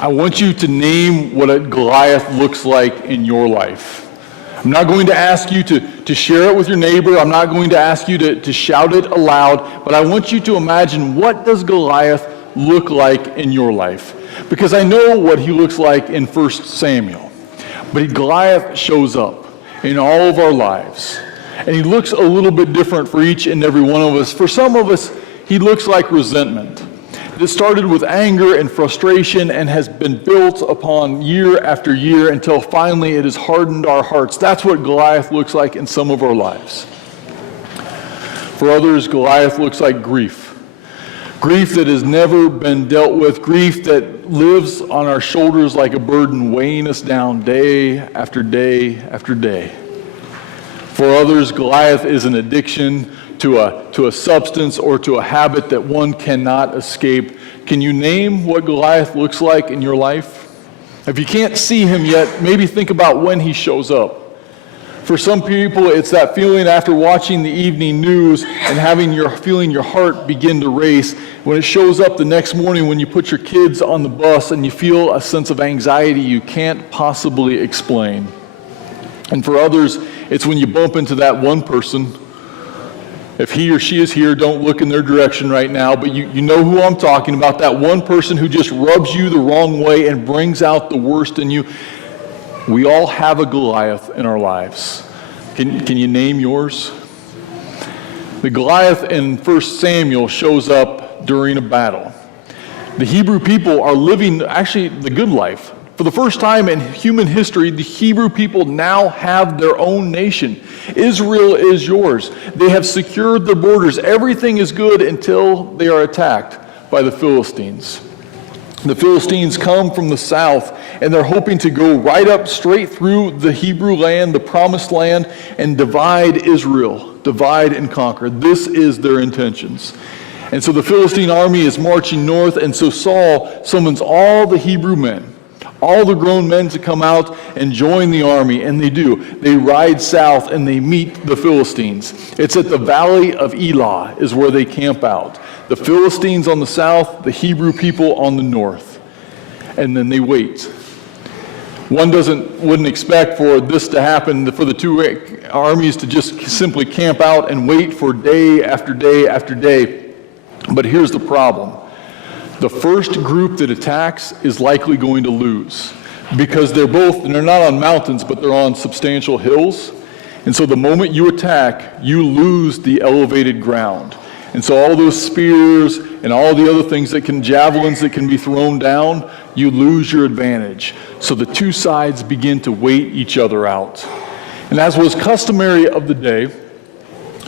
I want you to name what a Goliath looks like in your life. I'm not going to ask you to share it with your neighbor. I'm not going to ask you to shout it aloud, but I want you to imagine, what does Goliath look like in your life? Because I know what he looks like in 1 Samuel. But Goliath shows up in all of our lives. And he looks a little bit different for each and every one of us. For some of us, he looks like resentment. It started with anger and frustration and has been built upon year after year until finally it has hardened our hearts. That's what Goliath looks like in some of our lives. For others, Goliath looks like grief. Grief that has never been dealt with, grief that lives on our shoulders like a burden, weighing us down day after day after day. For others, Goliath is an addiction to a substance or to a habit that one cannot escape. Can you name what Goliath looks like in your life? If you can't see him yet, maybe think about when he shows up. For some people, it's that feeling after watching the evening news and feeling your heart begin to race when it shows up the next morning when you put your kids on the bus and you feel a sense of anxiety you can't possibly explain. And for others, it's when you bump into that one person. If he or she is here, don't look in their direction right now, but you know who I'm talking about, that one person who just rubs you the wrong way and brings out the worst in you. We all have a Goliath in our lives. Can you name yours? The Goliath in 1 Samuel shows up during a battle. The Hebrew people are living actually the good life. For the first time in human history, the Hebrew people now have their own nation. Israel is yours. They have secured their borders. Everything is good until they are attacked by the Philistines. The Philistines come from the south, and they're hoping to go right up straight through the Hebrew land, the promised land, and divide Israel, divide and conquer. This is their intentions. And so the Philistine army is marching north, and so Saul summons all the Hebrew men, all the grown men, to come out and join the army, and they do. They ride south and they meet the Philistines. It's at the Valley of Elah is where they camp out. The Philistines on the south, the Hebrew people on the north. And then they wait. One wouldn't expect for this to happen, for the two armies to just simply camp out and wait for day after day after day. But here's the problem. The first group that attacks is likely going to lose because they're not on mountains, but they're on substantial hills. And so the moment you attack, you lose the elevated ground. And so all those spears and all the other things javelins that can be thrown down, you lose your advantage. So the two sides begin to wait each other out. And as was customary of the day,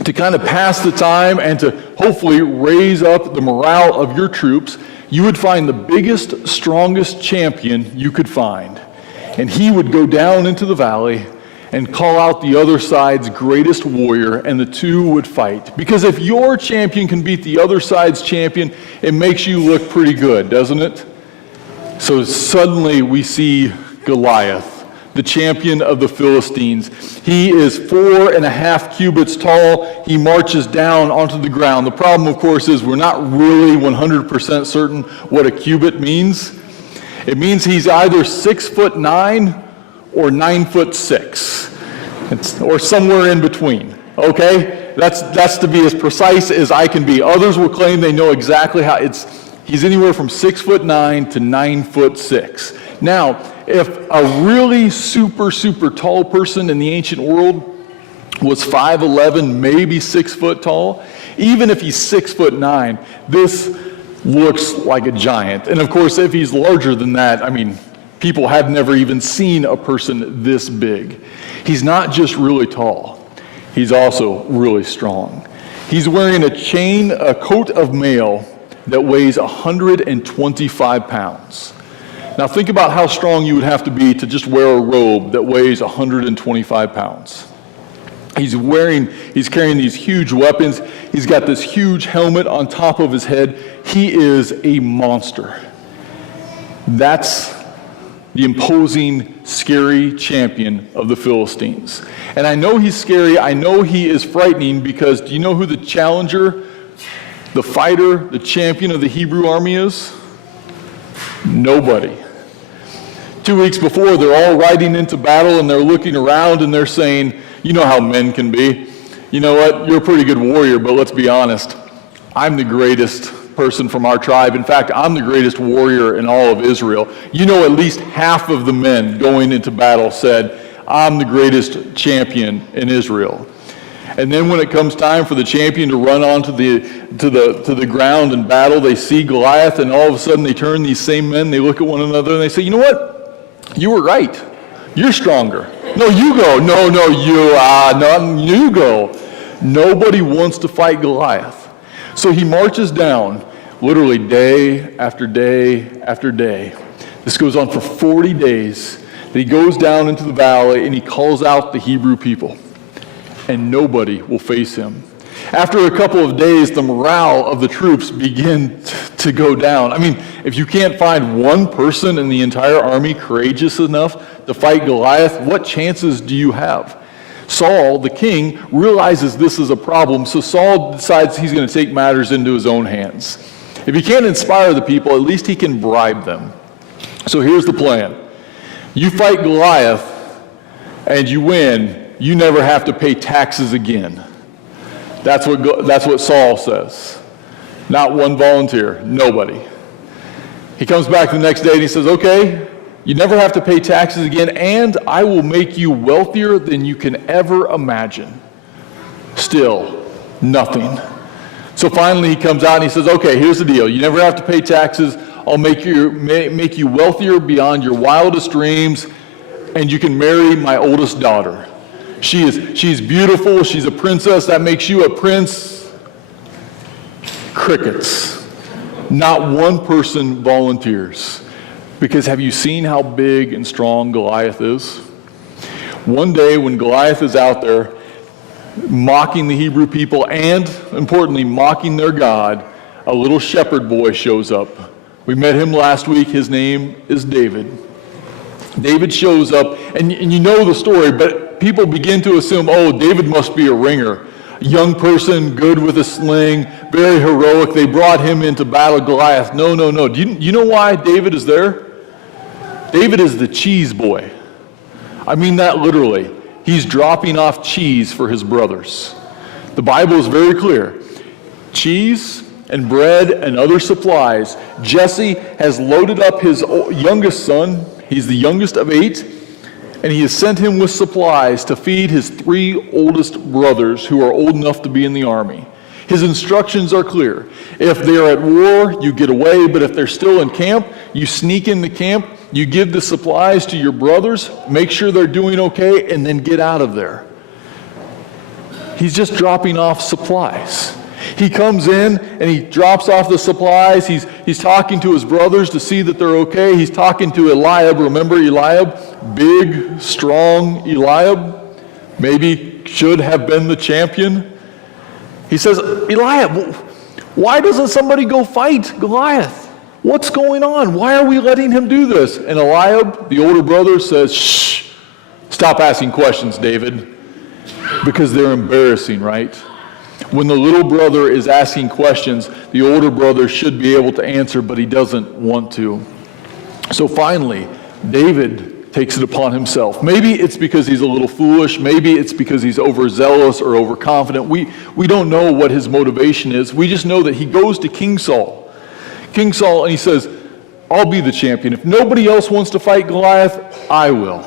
to kind of pass the time and to hopefully raise up the morale of your troops, you would find the biggest, strongest champion you could find. And he would go down into the valley and call out the other side's greatest warrior, and the two would fight. Because if your champion can beat the other side's champion, it makes you look pretty good, doesn't it? So suddenly we see Goliath, the champion of the Philistines. He is 4.5 cubits tall. He marches down onto the ground. The problem, of course, is we're not really 100% certain what a cubit means. It means he's either 6'9" or 9'6", or somewhere in between. Okay, that's to be as precise as I can be. Others will claim they know exactly how. He's anywhere from 6'9" to 9'6". Now, if a really super tall person in the ancient world was 5'11", maybe 6 foot tall, even if he's 6'9", this looks like a giant. And of course, if he's larger than that, I mean, people have never even seen a person this big. He's not just really tall, he's also really strong. He's wearing a coat of mail that weighs 125 pounds. Now think about how strong you would have to be to just wear a robe that weighs 125 pounds. He's carrying these huge weapons. He's got this huge helmet on top of his head. He is a monster. That's the imposing, scary champion of the Philistines. And I know he's scary. I know he is frightening because do you know who the challenger, the fighter, the champion of the Hebrew army is? Nobody. 2 weeks before, they're all riding into battle and they're looking around and they're saying, you know how men can be. You know what? You're a pretty good warrior, but let's be honest. I'm the greatest person from our tribe. In fact, I'm the greatest warrior in all of Israel. You know, at least half of the men going into battle said, I'm the greatest champion in Israel. And then when it comes time for the champion to run onto the ground in battle, they see Goliath, and all of a sudden they turn, these same men, they look at one another and they say, you know what? You were right. You're stronger. No, you go. No, you go. Nobody wants to fight Goliath. So he marches down, literally day after day after day. This goes on for 40 days. Then he goes down into the valley and he calls out the Hebrew people. And nobody will face him. After a couple of days, the morale of the troops begin to go down. I mean, if you can't find one person in the entire army courageous enough to fight Goliath, what chances do you have? Saul, the king, realizes this is a problem, so Saul decides he's going to take matters into his own hands. If he can't inspire the people, at least he can bribe them. So here's the plan. You fight Goliath, and you win, you never have to pay taxes again. That's what Saul says. Not one volunteer, nobody. He comes back the next day and he says, okay, you never have to pay taxes again, and I will make you wealthier than you can ever imagine. Still, nothing. So finally he comes out and he says, okay, here's the deal. You never have to pay taxes. I'll make you wealthier beyond your wildest dreams, and you can marry my oldest daughter. She's beautiful. She's a princess. That makes you a prince. Crickets. Not one person volunteers. Because have you seen how big and strong Goliath is? One day when Goliath is out there mocking the Hebrew people and, importantly, mocking their God, a little shepherd boy shows up. We met him last week. His name is David. David shows up, and you know the story, but people begin to assume, oh, David must be a ringer. A young person, good with a sling, very heroic. They brought him into battle Goliath. No. Do you know why David is there? David is the cheese boy. I mean that literally. He's dropping off cheese for his brothers. The Bible is very clear. Cheese and bread and other supplies. Jesse has loaded up his youngest son. He's the youngest of 8. And he has sent him with supplies to feed his 3 oldest brothers who are old enough to be in the army. His instructions are clear. If they're at war, you get away, but if they're still in camp, you sneak into camp, you give the supplies to your brothers, make sure they're doing okay, and then get out of there. He's just dropping off supplies. He comes in and he drops off the supplies. He's talking to his brothers to see that they're okay. He's talking to Eliab. Remember Eliab? Big, strong Eliab. Maybe should have been the champion. He says, Eliab, why doesn't somebody go fight Goliath? What's going on? Why are we letting him do this? And Eliab, the older brother, says, shh, stop asking questions, David, because they're embarrassing, right? When the little brother is asking questions, the older brother should be able to answer, but he doesn't want to. So finally, David takes it upon himself. Maybe it's because he's a little foolish. Maybe it's because he's overzealous or overconfident. We don't know what his motivation is. We just know that he goes to King Saul. King Saul, and he says, I'll be the champion. If nobody else wants to fight Goliath, I will.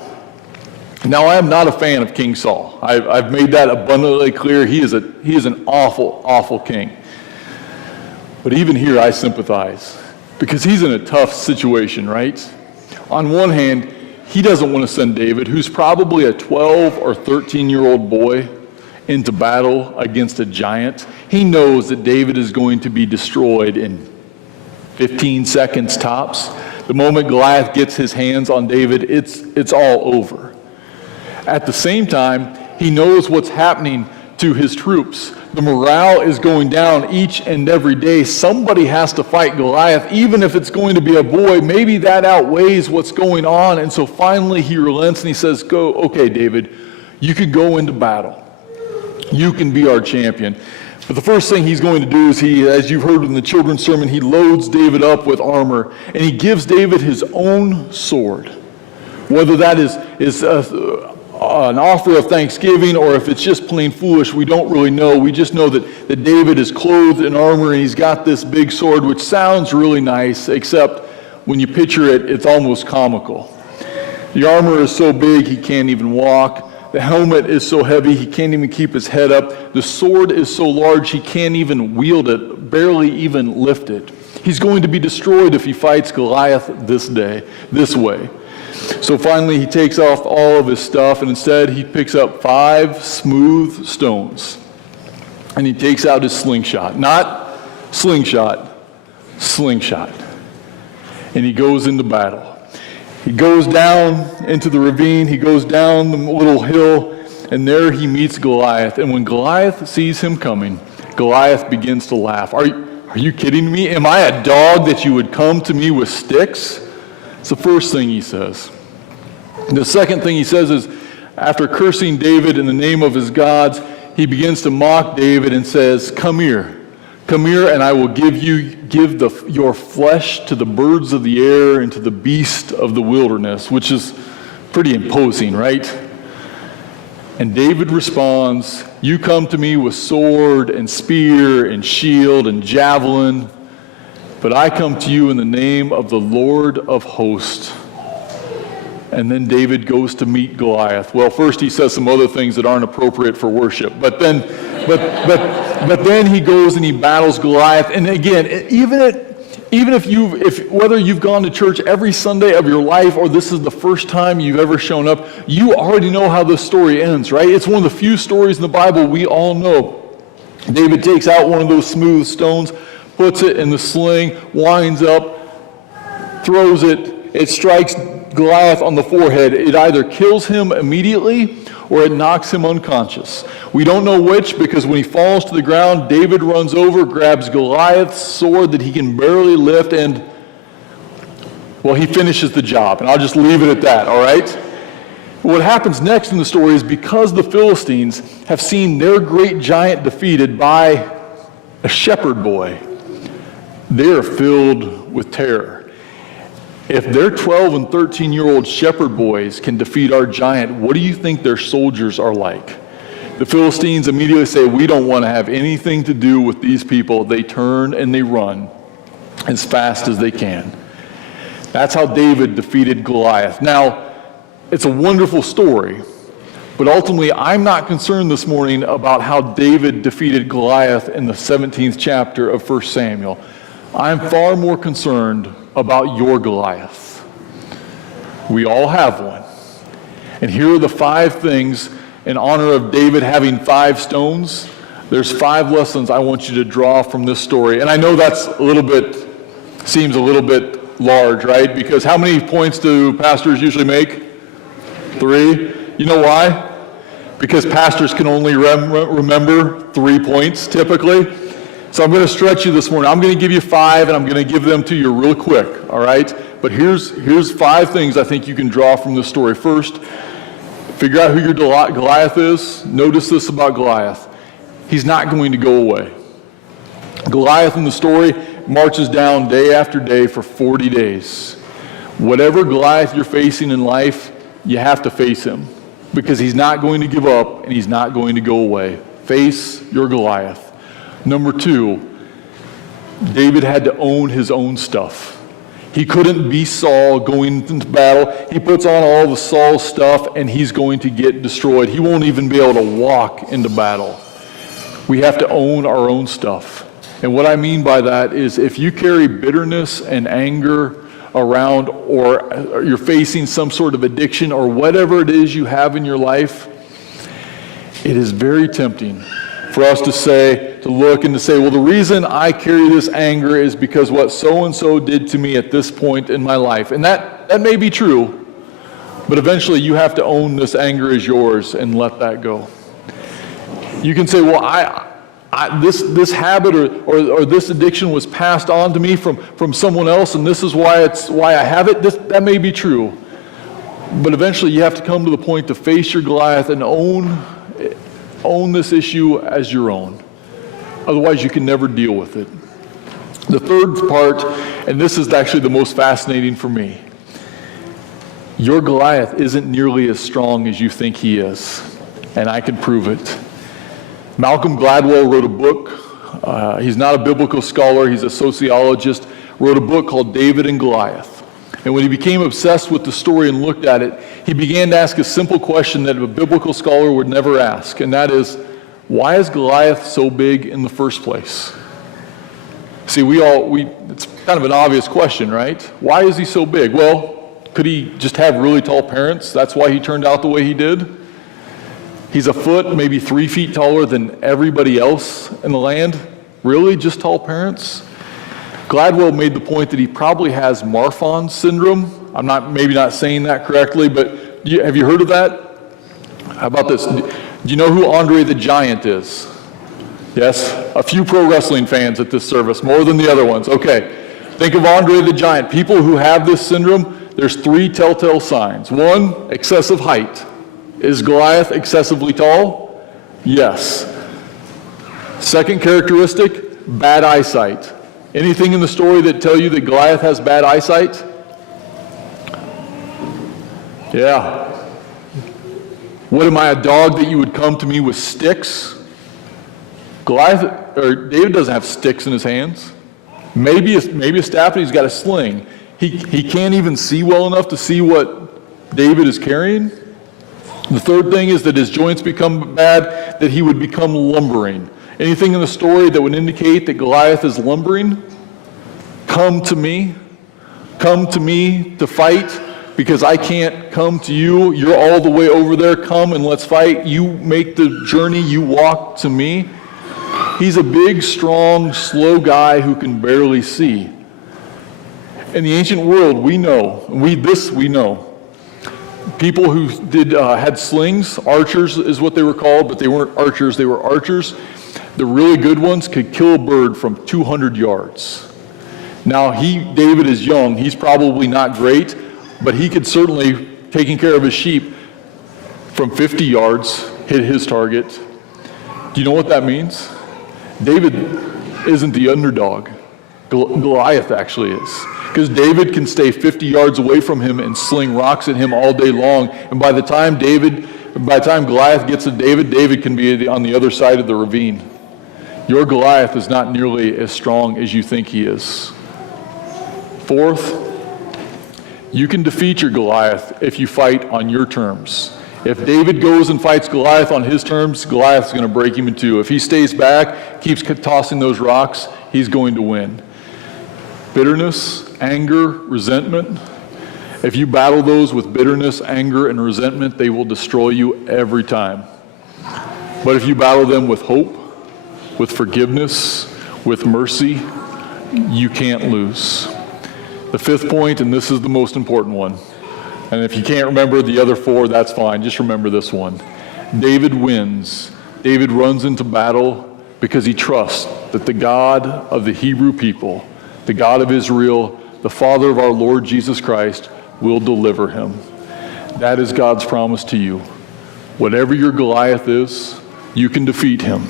Now, I am not a fan of King Saul. I've made that abundantly clear. He is an awful, awful king. But even here, I sympathize because he's in a tough situation, right? On one hand, he doesn't want to send David, who's probably a 12 or 13-year-old boy, into battle against a giant. He knows that David is going to be destroyed in 15 seconds tops. The moment Goliath gets his hands on David, it's all over. At the same time, he knows what's happening to his troops. The morale is going down each and every day. Somebody has to fight Goliath, even if it's going to be a boy. Maybe that outweighs what's going on. And so finally he relents and he says, "Go, okay, David, you can go into battle. You can be our champion." But the first thing he's going to do is as you've heard in the children's sermon, he loads David up with armor and he gives David his own sword. Whether that is an offer of thanksgiving or if it's just plain foolish, we don't really know. We just know that David is clothed in armor and he's got this big sword, which sounds really nice, except when you picture it, it's almost comical. The armor is so big he can't even walk. The helmet is so heavy he can't even keep his head up. The sword is so large he can't even wield it, barely even lift it. He's going to be destroyed if he fights Goliath this way. So finally he takes off all of his stuff, and instead he picks up 5 smooth stones. And he takes out his slingshot. Not slingshot, slingshot. And he goes into battle. He goes down into the ravine, he goes down the little hill, and there he meets Goliath. And when Goliath sees him coming, Goliath begins to laugh. Are you kidding me? Am I a dog that you would come to me with sticks? It's the first thing he says. The second thing he says is, after cursing David in the name of his gods, he begins to mock David and says, Come here, and I will give your flesh to the birds of the air and to the beasts of the wilderness," which is pretty imposing, right? And David responds, "You come to me with sword and spear and shield and javelin, but I come to you in the name of the Lord of hosts." And then David goes to meet Goliath. Well, first he says some other things that aren't appropriate for worship, but then he goes and he battles Goliath. And again, even if whether you've gone to church every Sunday of your life or this is the first time you've ever shown up, you already know how this story ends, right? It's one of the few stories in the Bible we all know. David takes out one of those smooth stones, puts it in the sling, winds up, throws it. It strikes Goliath on the forehead. It either kills him immediately or it knocks him unconscious. We don't know which, because when he falls to the ground, David runs over, grabs Goliath's sword that he can barely lift, and, well, he finishes the job. And I'll just leave it at that, all right? What happens next in the story is, because the Philistines have seen their great giant defeated by a shepherd boy, they are filled with terror. If their 12 and 13-year-old shepherd boys can defeat our giant, what do you think their soldiers are like? The Philistines immediately say, "We don't want to have anything to do with these people." They turn and they run as fast as they can. That's how David defeated Goliath. Now, it's a wonderful story, but ultimately I'm not concerned this morning about how David defeated Goliath in the 17th chapter of 1 Samuel. I'm far more concerned about your Goliath. We all have one. And here are the 5 things in honor of David having 5 stones. There's 5 lessons I want you to draw from this story. And I know that's seems a little bit large, right? Because how many points do pastors usually make? 3. You know why? Because pastors can only remember 3 points typically. So I'm going to stretch you this morning. I'm going to give you 5, and I'm going to give them to you real quick, all right? But here's 5 things I think you can draw from this story. First, figure out who your Goliath is. Notice this about Goliath. He's not going to go away. Goliath in the story marches down day after day for 40 days. Whatever Goliath you're facing in life, you have to face him, because he's not going to give up and he's not going to go away. Face your Goliath. Number 2, David had to own his own stuff. He couldn't be Saul going into battle. He puts on all of Saul's stuff and he's going to get destroyed. He won't even be able to walk into battle. We have to own our own stuff. And what I mean by that is, if you carry bitterness and anger around, or you're facing some sort of addiction or whatever it is you have in your life, it is very tempting for us to look and to say, well, the reason I carry this anger is because what so-and-so did to me at this point in my life. And that may be true, but eventually you have to own this anger as yours and let that go. You can say, well, this habit or this addiction was passed on to me from someone else, and this is why I have it. That may be true, but eventually you have to come to the point to face your Goliath and own this issue as your own. Otherwise, you can never deal with it. The third part, and this is actually the most fascinating for me. Your Goliath isn't nearly as strong as you think he is, and I can prove it. Malcolm Gladwell wrote a book. He's not a biblical scholar, he's a sociologist, wrote a book called David and Goliath. And when he became obsessed with the story and looked at it, he began to ask a simple question that a biblical scholar would never ask, and that is, why is Goliath so big in the first place? See, it's kind of an obvious question, right? Why is he so big? Well, could he just have really tall parents? That's why he turned out the way he did? He's a foot, maybe 3 feet taller than everybody else in the land. Really? Just tall parents? Gladwell made the point that he probably has Marfan syndrome. I'm maybe not saying that correctly, but have you heard of that? How about this? Do you know who Andre the Giant is? Yes? A few pro wrestling fans at this service, more than the other ones. Okay. Think of Andre the Giant. People who have this syndrome, there's 3 telltale signs. 1, excessive height. Is Goliath excessively tall? Yes. Second characteristic, bad eyesight. Anything in the story that tell you that Goliath has bad eyesight? Yeah. What am I, a dog that you would come to me with sticks? David doesn't have sticks in his hands. Maybe a staff, but he's got a sling. He can't even see well enough to see what David is carrying. The third thing is that his joints become bad, that he would become lumbering. Anything in the story that would indicate that Goliath is lumbering? Come to me to fight, because I can't come to you. You're all the way over there. Come and let's fight. You make the journey, you walk to me. He's a big, strong, slow guy who can barely see. In the ancient world, we know. People who had slings, archers is what they were called, but they weren't archers, they were archers. The really good ones could kill a bird from 200 yards. Now, David is young, he's probably not great, but he could certainly, taking care of his sheep, from 50 yards, hit his target. Do you know what that means? David isn't the underdog. Goliath actually is. Because David can stay 50 yards away from him and sling rocks at him all day long. And by the time Goliath gets to David, David can be on the other side of the ravine. Your Goliath is not nearly as strong as you think he is. Fourth, you can defeat your Goliath if you fight on your terms. If David goes and fights Goliath on his terms, Goliath's going to break him in two. If he stays back, keeps tossing those rocks, he's going to win. Bitterness, anger, resentment. If you battle those with bitterness, anger, and resentment, they will destroy you every time. But if you battle them with hope, with forgiveness, with mercy, you can't lose. The fifth point, and this is the most important one, and if you can't remember the other four, that's fine. Just remember this one. David wins. David runs into battle because he trusts that the God of the Hebrew people, the God of Israel, the Father of our Lord Jesus Christ, will deliver him. That is God's promise to you. Whatever your Goliath is, you can defeat him.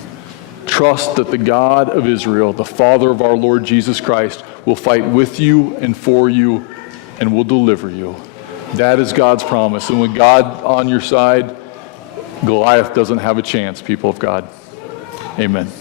Trust that the God of Israel, the Father of our Lord Jesus Christ, will fight with you and for you and will deliver you. That is God's promise. And with God on your side, Goliath doesn't have a chance, people of God. Amen.